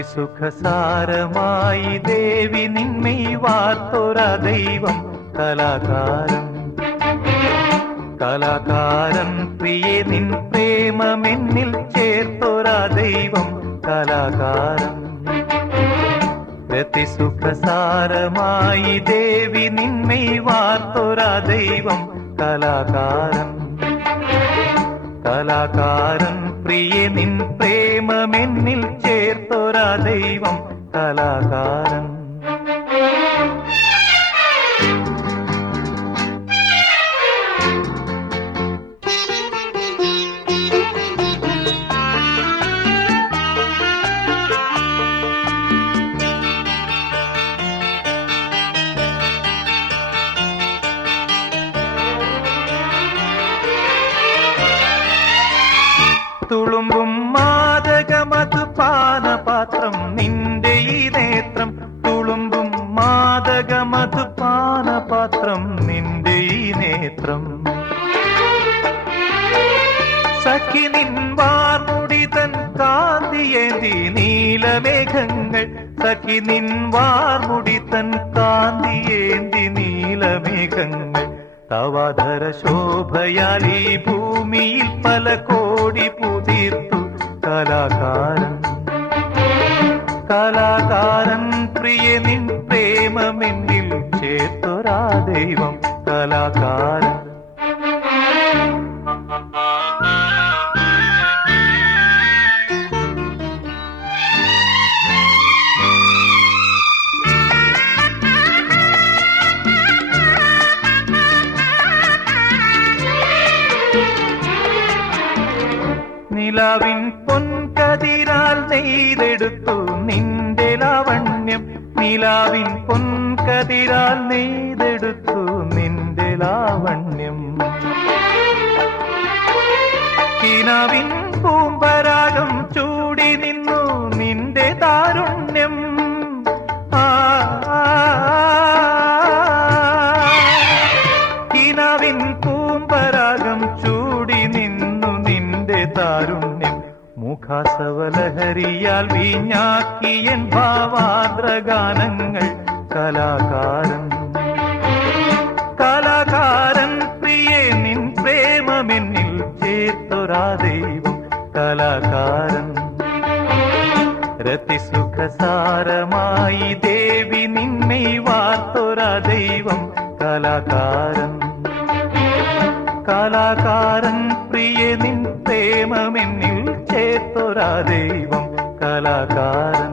രതിസുഖസാരമായി ദേവി നിന്മൈ വാർത്തോര ദൈവം കലാകാരൻ. കലാകാരൻ പ്രിയേ നിൻ പ്രേമമെന്നിൽ ചേർത്തോര ദൈവം കലാകാരൻ. രതിസുഖസാരമായി ദേവി നിന്മൈ വാർത്തോര ദൈവം കലാകാരൻ. കലാകാരൻ പ്രിയേ നിൻ പ്രേമമെന്നിൽ ചേർത്തോര ദൈവം കലാകാരൻ. തുളുമ്പും മാദകമധു പാനപാത്രം നിന്റെ ഈ നേത്രം. തുളുമ്പും മാദകമധു പാനപാത്രം നിന്റെ ഈ നേത്രം. സഖി നിൻ വാർമുടി തൻ കാന്തിയേന്തി നീലമേഘങ്ങൾ. സഖി നിൻ വാർമുടി തൻ കാന്തിയേന്തി നീലമേഘങ്ങൾ. തവാധര ശോഭയാൽ ഈ ഭൂമിയിൽ പല കോടി പുതിർത്തു കലാകാരൻ. കലാകാരൻ പ്രിയ നിൻ പ്രേമമെന്നിൽ ചേർത്തൊരാ ദൈവം കലാകാരൻ. നിലാവിൻ പൊൻകതിരാൽ നെയ്തെടുത്തു നിന്റെ ലാവണ്യം. നിലാവിൻ പൊൻകതിരാൽ നെയ്തെടുത്തു നിന്റെ ലാവണ്യം. കിനാവിൻ പൂമ്പരാഗം ചൂടി നിന്നു നിന്റെ താരുണ്യം. കിനാവിൻ പൂമ്പരാഗം ചൂടി നിന്നു നിന്റെ താരുണ്യം. മുഖാസവലഹരിയാൽ വീഞ്ഞാക്കിയൻ ഭാവാദ്രഗാനങ്ങൾ കലാകാരൻ. കലാകാരൻ പ്രിയേ നിൻ പ്രേമമെന്നിൽ ചേർത്തൊരാ ദൈവം കലാകാരൻ. രതിസുഖസാരമായി ദേവി നിന്മൈ വാർത്തോര ദൈവം കലാകാരൻ. കലാകാരൻ പ്രിയേ നിൻ പ്രേമമെന്നിൽ ചേർത്തൊരാ ദൈവം കലാകാരൻ.